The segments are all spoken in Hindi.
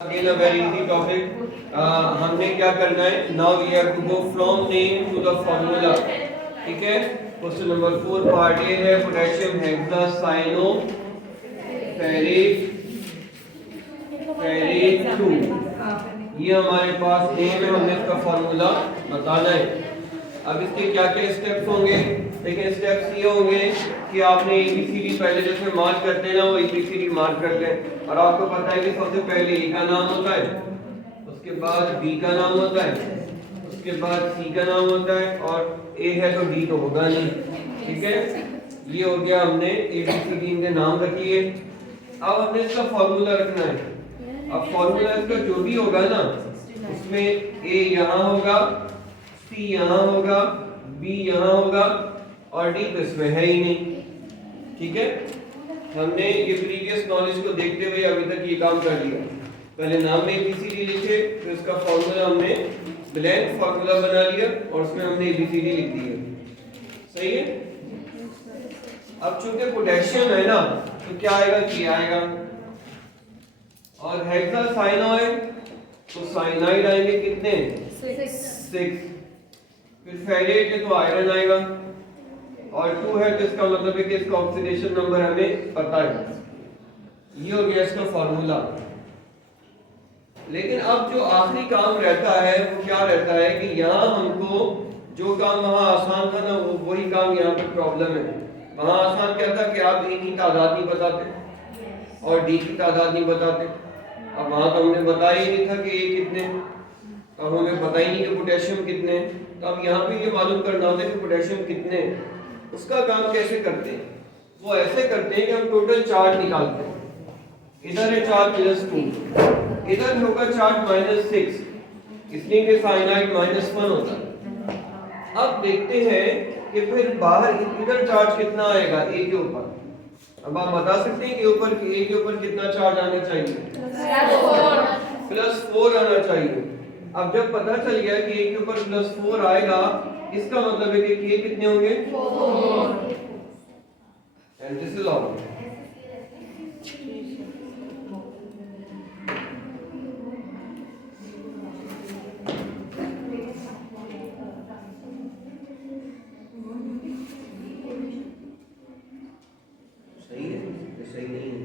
Again a very easy topic. हमने क्या करना है? Now we have to go from name to the formula. ठीक है? Question number 4 part A है potassium hexacyanoferic 2. ये हमारे पास नेम है, हमने इसका फॉर्मूला बताना है। अब इसके क्या क्या स्टेप्स होंगे? देखिए स्टेप्स ये होंगे कि आपने ABCD पहले जैसे मार्क करते हैं ना, वो ABCD मार्क कर लें। और आपको पता है कि सबसे पहले A का नाम होता है, उसके बाद B का नाम होता है, उसके बाद C का नाम होता है, और A है तो D तो होगा नहीं। ठीक है, ये हो गया, हमने ABCD इनके नाम रख लिए। अब हमने इसका फॉर्मूला रखना है। अब फॉर्मूला इसका जो भी होगा ना, उसमें A यहाँ होगा, C यहाँ होगा, B यहाँ होगा और D तो इसमें है ही नहीं। ठीक है, हमने ये प्रीवियस नॉलेज को देखते हुए अभी तक ये काम कर लिया। पहले नाम में ABCD लिखे, तो इसका फॉर्मूला हमने ब्लैंक फॉर्मूला बना लिया और उसमें हमने ABCD लिख दिया। सही है। अब चूंकि पोटेशियम है ना, तो क्या आएगा? K आएगा। और हेक्सासाइनो है तो साइनाइड आएंगे कितने? 6। फिर फेरेट है तो आयरन आएगा, और 2 है तो इसका मतलब है कि इसका ऑक्सीडेशन नंबर हमें पता है। ये हो गया इसका फॉर्मूला। लेकिन अब जो आखिरी काम रहता है वो क्या रहता है कि यहाँ हमको जो काम वहाँ आसान था ना, वो वही काम यहाँ पे प्रॉब्लम है। वहाँ आसान क्या था कि आप A की तादाद नहीं बताते और D की तादाद नहीं बताते। अब वहाँ तो हमने बताया ही नहीं था कि A कितने, अब हमें पता ही नहीं कि पोटेशियम कितने। तो अब यहाँ पे ये मालूम करना होता है कि पोटेशियम कितने। उसका काम कैसे करते हैं? वो ऐसे करते हैं कि हम टोटल चार्ज निकालते हैं। इधर है चार्ज +2, इधर होगा चार्ज -6, इसलिए कि साइनाइड -1 होता है। अब देखते हैं कि फिर बाहर इधर चार्ज कितना आएगा A के ऊपर। अब आप बता सकते हैं कि A के ऊपर कितना चार्ज आना चाहिए? +4 आना चाहिए। अब जब पता चल गया कि A के ऊपर +4 आएगा, इसका मतलब है कि K कितने होंगे? 4। And this is all. सही है, सही नहीं है।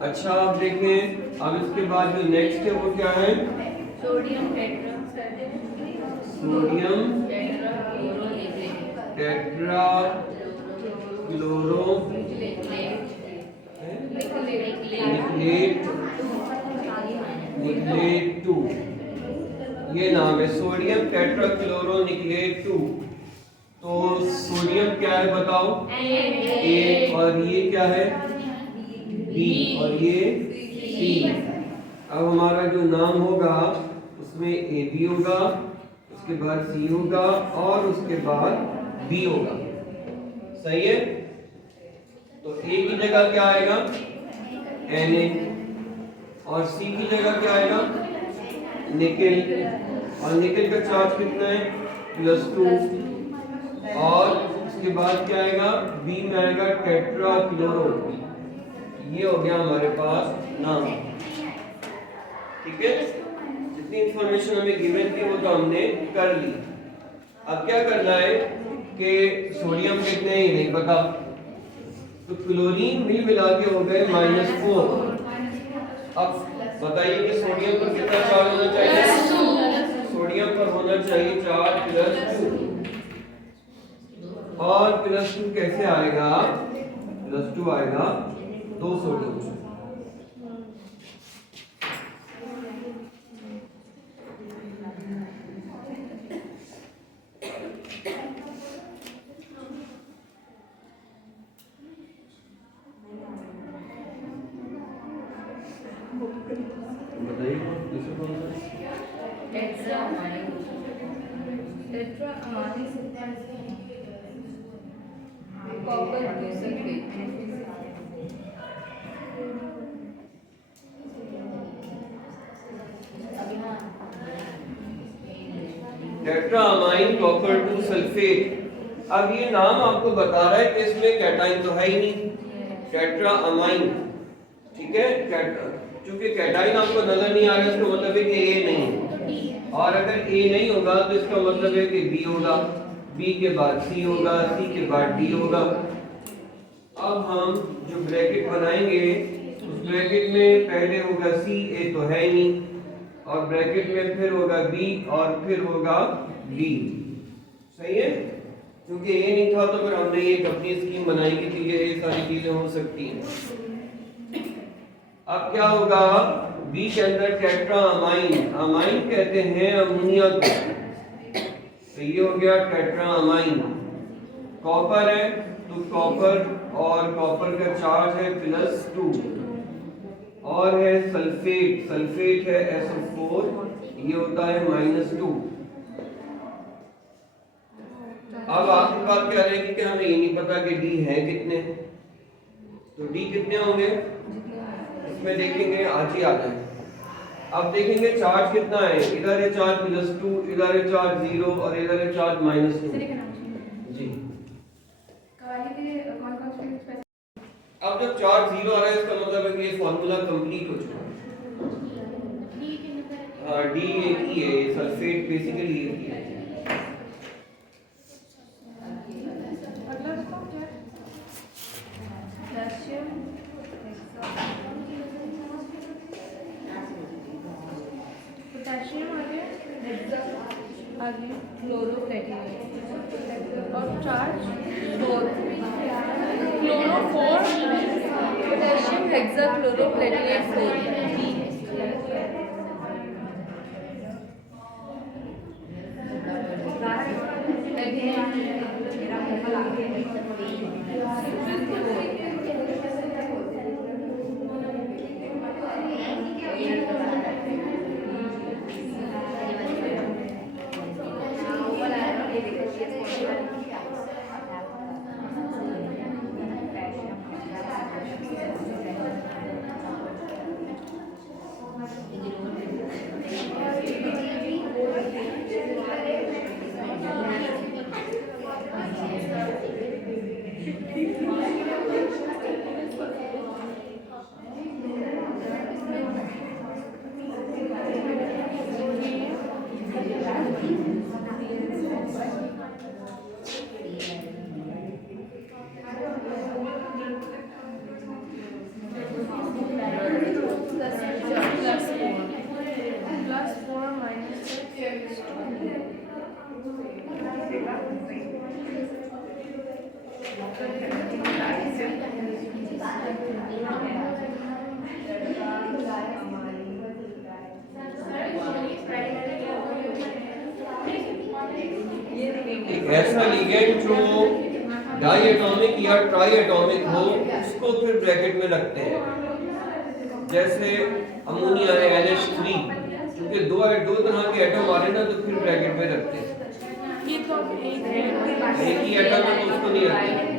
अच्छा, आप देखें, अब इसके बाद जो नेक्स्ट है वो क्या है? सोडियम टेट्राक्लोरोनिक्लेट 2, ये नाम है सोडियम टेट्राक्लोरोनिक्लेट 2। तो सोडियम क्या है बताओ? A, और ये क्या है? B, और ये C। अब हमारा जो नाम होगा उसमें AB होगा, उसके बाद C होगा और उसके बाद B होगा। सही है। तो A की जगह क्या आएगा? Na, और C की जगह क्या आएगा? निकेल, और निकेल का चार्ज कितना है? +2, और उसके बाद क्या आएगा? B में आएगा टेट्राक्लोरो। ये हो गया हमारे पास नाम। ठीक है, जितनी इंफॉर्मेशन हमें गिवन थी वो तो हमने कर ली। अब क्या करना है कि सोडियम कितने ही नहीं पता, तो क्लोरीन मिल मिला के हो गए -4। अब बताइए कि सोडियम पर कितना चार्ज होना चाहिए? सोडियम पर होना चाहिए चार्ज +2, और +2 कैसे आएगा? +2 आएगा 2 सोडियम से। बताइए दूसरा कौन सा? Copper sulphate. Tetraamine copper 2 sulphate. अब ये नाम आपको बता रहा है कि इसमें कैटाइन तो है ही नहीं, टेट्रा अमाइन, ठीक है। क्योंकि कैटाइन आपको नजर नहीं आ रहा, इसका मतलब है कि ए नहीं है, और अगर ए नहीं होगा तो इसका मतलब है कि बी होगा, बी के बाद सी होगा, सी के बाद डी होगा। अब हम जो ब्रैकेट बनाएंगे उस ब्रैकेट में पहले होगा सी, ए तो है ही नहीं, और ब्रैकेट में फिर होगा बी और फिर होगा डी, सही है। क्योंकि ये नहीं था तो फिर हमने ये अपनी स्कीम बनाई कि ये सारी चीजें हो सकती हैं। अब क्या होगा, बी के अंदर टेट्रा अमाइन, अमाइन कहते हैं अमोनिया को, तो ये हो गया टेट्रा अमाइन। कॉपर है तो कॉपर, और कॉपर का चार्ज है +2, और है सल्फेट, सल्फेट है SO4, ये होता है -2। अब आखिरी बात क्या रहेगी कि हमें ये नहीं पता कि डी है कितने, तो डी कितने होंगे इसमें देखेंगे, आज ही आता है। अब देखेंगे चार्ज कितना है, इधर है चार्ज +2, इधर है चार्ज 0 और इधर है चार्ज -2 जी। अब जब चार्ज 0 आ रहा है इसका मतलब है कि ये फार्मूला कंप्लीट हो चुका है। डी एक ही है, सल्फेट बेसिकली एक ही है। आगे क्लोरोप्लेटिनेट और चार्ज 4, क्लोरो 4, पोटेशियम हेक्साक्लोरोप्लेटिनेट 4। ऐसा लिगेंड जो डाई एटॉमिक या ट्राई एटॉमिक हो उसको फिर ब्रैकेट में रखते हैं। जैसे अमोनिया है NH3, क्योंकि दो तरह के एटम आ रहे हैं ना, तो फिर ब्रैकेट में रखते हैं। ये तो एक ही एटम है तो उसको नहीं रखते।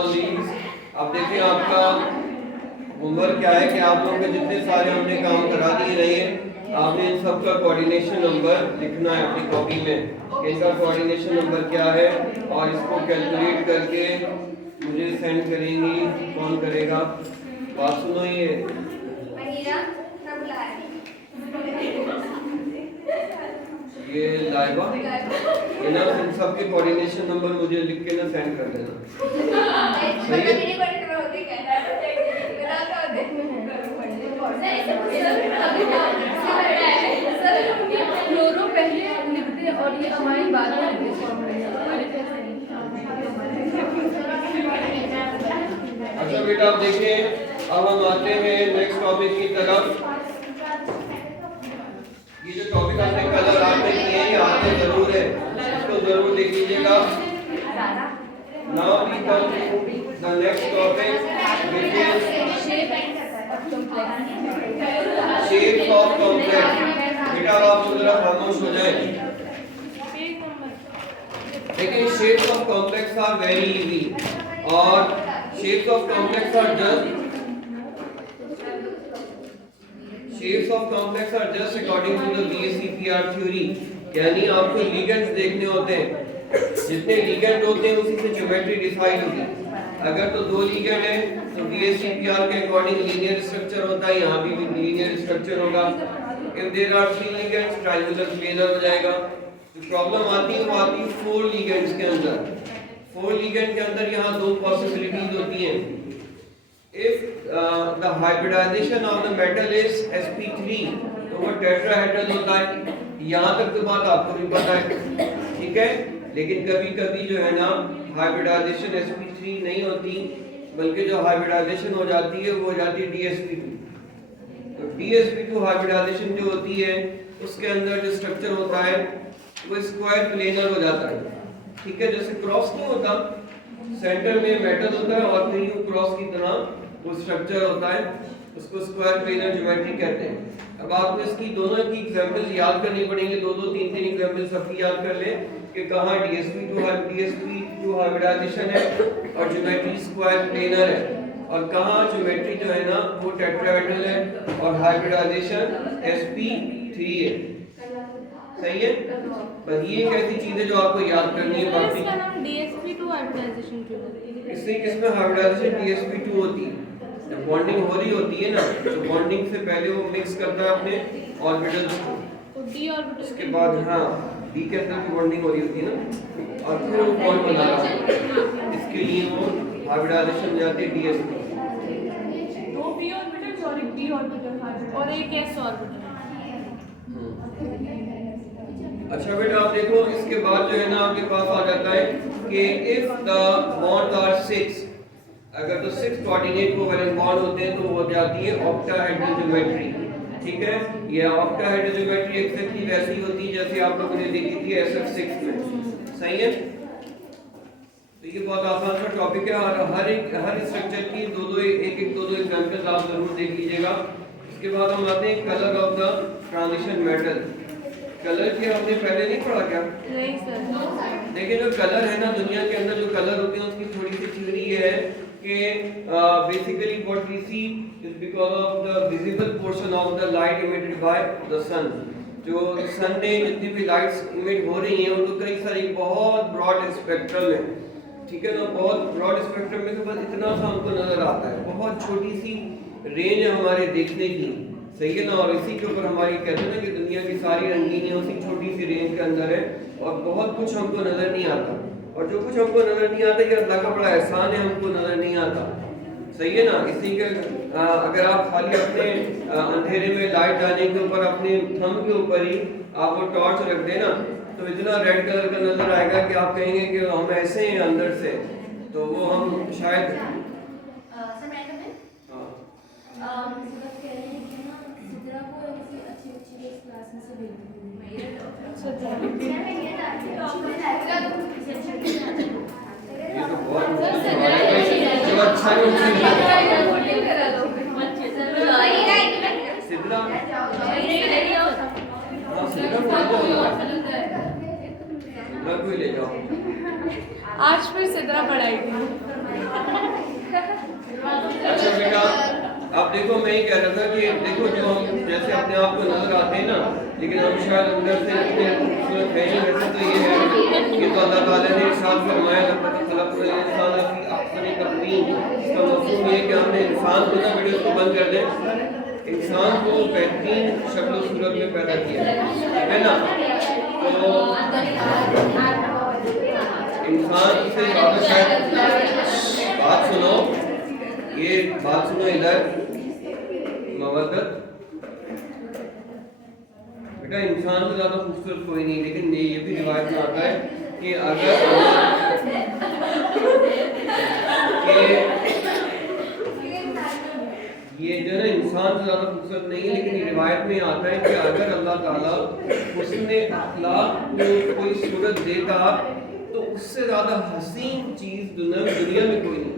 All these. अब देखिए आपका होमवर्क क्या है कि आप लोगों के जितने सारे हमने काम करा दिए रहे आपने इन सब का कोऑर्डिनेशन नंबर लिखना है अपनी कॉपी में। इनका कोऑर्डिनेशन नंबर क्या है और इसको कैलकुलेट करके मुझे सेंड करेंगी। कौन करेगा? बात सुनो, ये लाइबा ये ना इन सब के कोऑर्डिनेशन नंबर मुझे लिख के ना सेंड कर देना। सही है? क्लोरो पहले लिखते और ये अमाइन बाद में अच्छा बेटा आप देखिए, अब हम आते हैं नेक्स्ट टॉपिक की तरफ। ये जो टॉपिक आपने कलर आपने किए हैं आते जरूर है, इसको जरूर देख लीजिएगा। Now we come to the next topic which is shapes of complex. बेटा आप जरा खामोश हो जाए। देखिए shapes of complex are very easy और shapes of complex are just according to the BSEPR theory. यानी आपको लिगेंड्स देखने होते हैं, जितने लिगेंड होते हैं उसी से ज्योमेट्री डिसाइड होगी। अगर तो दो लिगेंड है तो BSEPR के अकॉर्डिंग लीनियर स्ट्रक्चर होता है, यहाँ भी लीनियर स्ट्रक्चर होगा। If there are 3 ligands triangular planar हो जाएगा। जो प्रॉब्लम आती है वो आती है 4 लिगेंड्स के अंदर। 4 लिगेंड के अंदर यहाँ दो पॉसिबिलिटीज होती हैं। If the hybridization of the metal is sp3 तो वो टेट्राहेड्रल होता है। यहाँ तक तो बात आपको भी पता है, ठीक है। लेकिन कभी कभी जो है ना हाइब्रिडाइजेशन sp3 नहीं होती, बल्कि जो हाइब्रिडाइजेशन हो जाती है वो हो जाती है dsp2। तो dsp2 हाइब्रिडाइजेशन जो होती है उसके अंदर जो स्ट्रक्चर होता है वो स्क्वायर प्लेनर हो जाता है, ठीक है। जैसे क्रॉस नहीं होता, सेंटर में मेटल होता है और फिर यूं क्रॉस की तरह वो स्ट्रक्चर होता है, उसको स्क्वायर प्लेनर ज्योमेट्री कहते हैं। अब आपको इसकी दोनों की एग्जांपल्स याद करनी पड़ेंगे, दो तीन एग्जांपल सबकी याद कर लें कि कहां DSP2 हाइब्रिडाइजेशन है और ज्योमेट्री स्क्वायर प्लेनर है, और कहां ज्योमेट्री जो है ना वो टेट्राहेड्रल है और हाइब्रिडाइजेशन sp3 है। सही है? बस ये एक ऐसी चीज है जो आपको याद करनी है। बाकी इसका नाम DSP2 हाइब्रिडाइजेशन क्यों है? किसमें हाइब्रिडाइजेशन DSP2 होती है, जब बॉन्डिंग हो रही होती है ना तो बॉन्डिंग से पहले वो मिक्स करता है अपने ऑर्बिटल्स को, तो d ऑर्बिटल उसके बाद हाँ d के अंदर भी बॉन्डिंग हो रही होती है ना और फिर वो बॉन्ड बना रहा है, इसके लिए वो हाइब्रिडाइजेशन हो जाती है DSP। दो p ऑर्बिटल्स और एक d ऑर्बिटल और एक s ऑर्बिटल। अच्छा बेटा आप देखो, इसके बाद जो है ना आपके पास आ जाता है कि इफ द बॉन्ड्स आर 6, अगर तो 6 कोऑर्डिनेट कोवेलेंट बॉन्ड होते हैं तो हो जाती है ऑक्टाहेड्रल ज्योमेट्री, ठीक है। ये ऑक्टाहेड्रल ज्योमेट्री एग्जैक्टली वैसी होती है जैसे आप लोगों ने देखी थी SF6 में। सही है? तो ये बहुत आसान सा टॉपिक है और हर स्ट्रक्चर की एक दो एग्जांपल्स आप जरूर देख लीजिएगा। इसके बाद हम आते हैं colour of the transition metal. Colour की हमने पहले नहीं पढ़ा क्या? नहीं सर। देखिए जो कलर है ना, दुनिया के अंदर जो कलर होते हैं उसकी थोड़ी सी थ्योरी ये है कि basically what we see is because of the visible portion of the light emitted by the sun. जो सन ने जितनी भी लाइट्स इमिट हो रही हैं उनको कई सारी बहुत ब्रॉड स्पेक्ट्रम है, ठीक है ना। बहुत ब्रॉड स्पेक्ट्रम में तो बस इतना सा हमको नजर आता है, बहुत छोटी सी रेंज है हमारे देखने की, सही है ना। और इसी के ऊपर हमारी कहते हैं ना कि दुनिया की सारी रंगीनियां उसी छोटी सी रेंज के अंदर है और बहुत कुछ हमको नजर नहीं आता, और जो कुछ हमको नजर नहीं आता ये अल्लाह का बड़ा एहसान है, हमको नजर नहीं आता, सही है ना। इसी के अगर आप खाली अपने अंधेरे में लाइट डालने के ऊपर अपने थंब के ऊपर ही आप वो टॉर्च रख देना तो इतना रेड कलर का नजर आएगा कि आप कहेंगे कि हम ऐसे हैं अंदर से, तो वो हम शायद ये तो बहुत अच्छा आज फिर सिद्रा पढ़ाई थी। अब देखो मैं ये कह रहा था कि देखो जो हम जैसे अपने आप को नजर आते हैं ना, लेकिन हम शायद अंदर से इतने खूबसूरत है नहीं। वैसे तो ये है, ये तो अल्लाह ताला ने इरशाद फरमाया लक़द खलक़नल इंसाना फ़ी अहसनि तक़वीम। इसका मफ़हूम ये है कि हमने इंसान को ना, वीडियो को बंद कर दें, इंसान को बेहतरीन शक्ल सूरत में पैदा किया है ना। तो इंसान से ज़्यादा शायद बात सुनो, ये बात सुनो इधर मवद्दत, बेटा इंसान से ज़्यादा खूबसूरत कोई नहीं। लेकिन ये भी रिवायत में आता है कि अगर ये जो है ना इंसान से ज़्यादा खूबसूरत नहीं है, लेकिन ये रिवायत में आता है कि अगर अल्लाह ताला हुस्न अखलाक को कोई सूरत देता तो उससे ज़्यादा हसीन चीज़ दुनिया में कोई नहीं।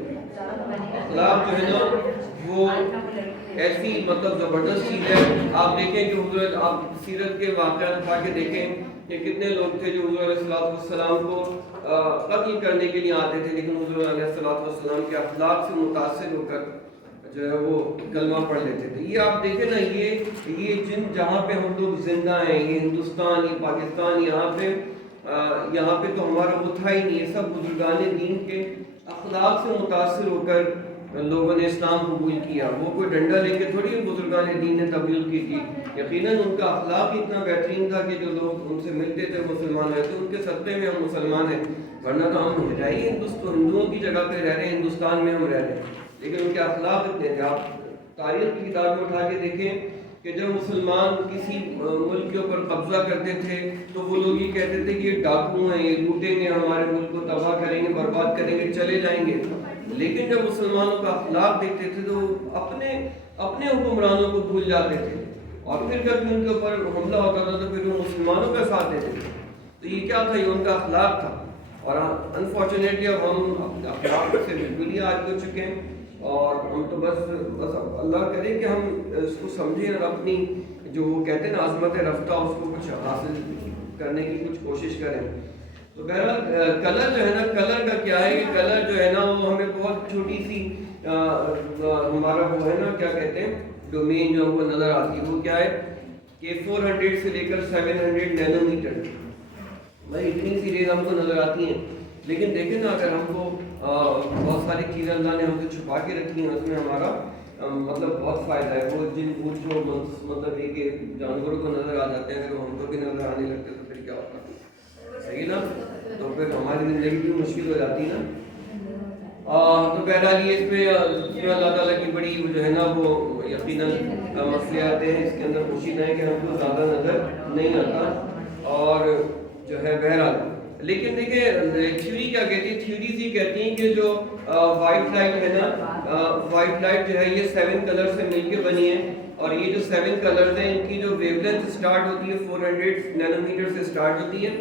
अखलाक जो है ना वो ऐसी मतलब ज़बरदस्त चीज़ है। आप देखें कि हुज़ूर, आप सीरत के वाक़यात उठा के देखें कि कितने लोग थे जो हुज़ूर अलैहिस्सलाम को कत्ल करने के लिए आते थे, लेकिन हुज़ूर अलैहिस्सलाम के अखलाक से मुतासिर होकर जो है वो कलमा पढ़ लेते थे। ये आप देखें ना, ये जिन जहाँ पे हम लोग जिंदा हैं, ये हिंदुस्तान, ये पाकिस्तान, यहाँ पे तो हमारा वो था ही नहीं। ये सब बुजुर्गान दीन के अखलाक से मुतासिर होकर लोगों ने इस्लाम कबूल किया। वो कोई डंडा लेके थोड़ी बुजुर्गान दीन ने तब्दील की थी। यकीनन उनका अखलाक इतना बेहतरीन था कि जो लोग उनसे मिलते थे मुसलमान रहते, उनके सत्ते में हम मुसलमान हैं, वरना तो हम हिंदुओं की जगह पे रह रहे हैं, हिंदुस्तान में हम रह रहे हैं। लेकिन उनके अखलाक इतने थे। आप तारीख की किताब में उठा के देखें कि जब मुसलमान किसी मुल्क के ऊपर कब्जा करते थे तो वो लोग ये कहते थे कि ये डाकू हैं, ये लूटेंगे, हमारे मुल्क को तबाह करेंगे, बर्बाद करेंगे, चले जाएंगे। लेकिन जब मुसलमानों का अखलाक देखते थे तो अपने हुक्मरानों को भूल जाते थे, और फिर जब उनके ऊपर हमला होता था तो फिर वो मुसलमानों का साथ देते थे। तो ये क्या था? ये उनका अखलाक था। और अनफॉर्चुनेटली अब हम अखलाक से बिल्कुल ही आगे हो चुके हैं, और हम तो बस अल्लाह करे कि हम इसको समझें और अपनी जो कहते हैं ना अज़मत रफ्ता, उसको कुछ हासिल करने की कुछ कोशिश करें। तो बहरहाल कलर जो है ना, कलर का क्या है कि कलर जो है ना वो हमें बहुत छोटी सी हमारा वो है ना क्या कहते हैं डोमेन जो हमको नज़र आती है, वो क्या है कि 400 से लेकर 700 नैनोमीटर, भाई इतनी सी रेज हमको नज़र आती हैं। लेकिन देखें ना, अगर हमको बहुत सारी चीज़ें अल्लाह ने हमसे छुपा के रखी हैं, उसमें हमारा मतलब बहुत फ़ायदा है। वो जिन कुछ जो मतलब एक जानवरों को नज़र आ जाते हैं, अगर हमको भी नज़र आने लगते तो फिर क्या होता? सही ना? तो फिर हमारी ज़िंदगी भी मुश्किल हो जाती है ना। तो बहरहाल ये इसमें अल्लाह ताला की बड़ी जो है ना वो यकीनन मसले आते हैं। इसके अंदर खुशी है कि हमको ज़्यादा नज़र नहीं आता और जो है बहरहाल। लेकिन देखिए थ्योरी क्या कहती है, थ्योरीज ये कहती हैं कि जो वाइट लाइट है ना, वाइट लाइट जो है ये 7 कलर से मिलकर बनी है, और ये जो 7 कलर्स हैं इनकी जो वेवलेंथ स्टार्ट होती है 400 नैनोमीटर से स्टार्ट होती है,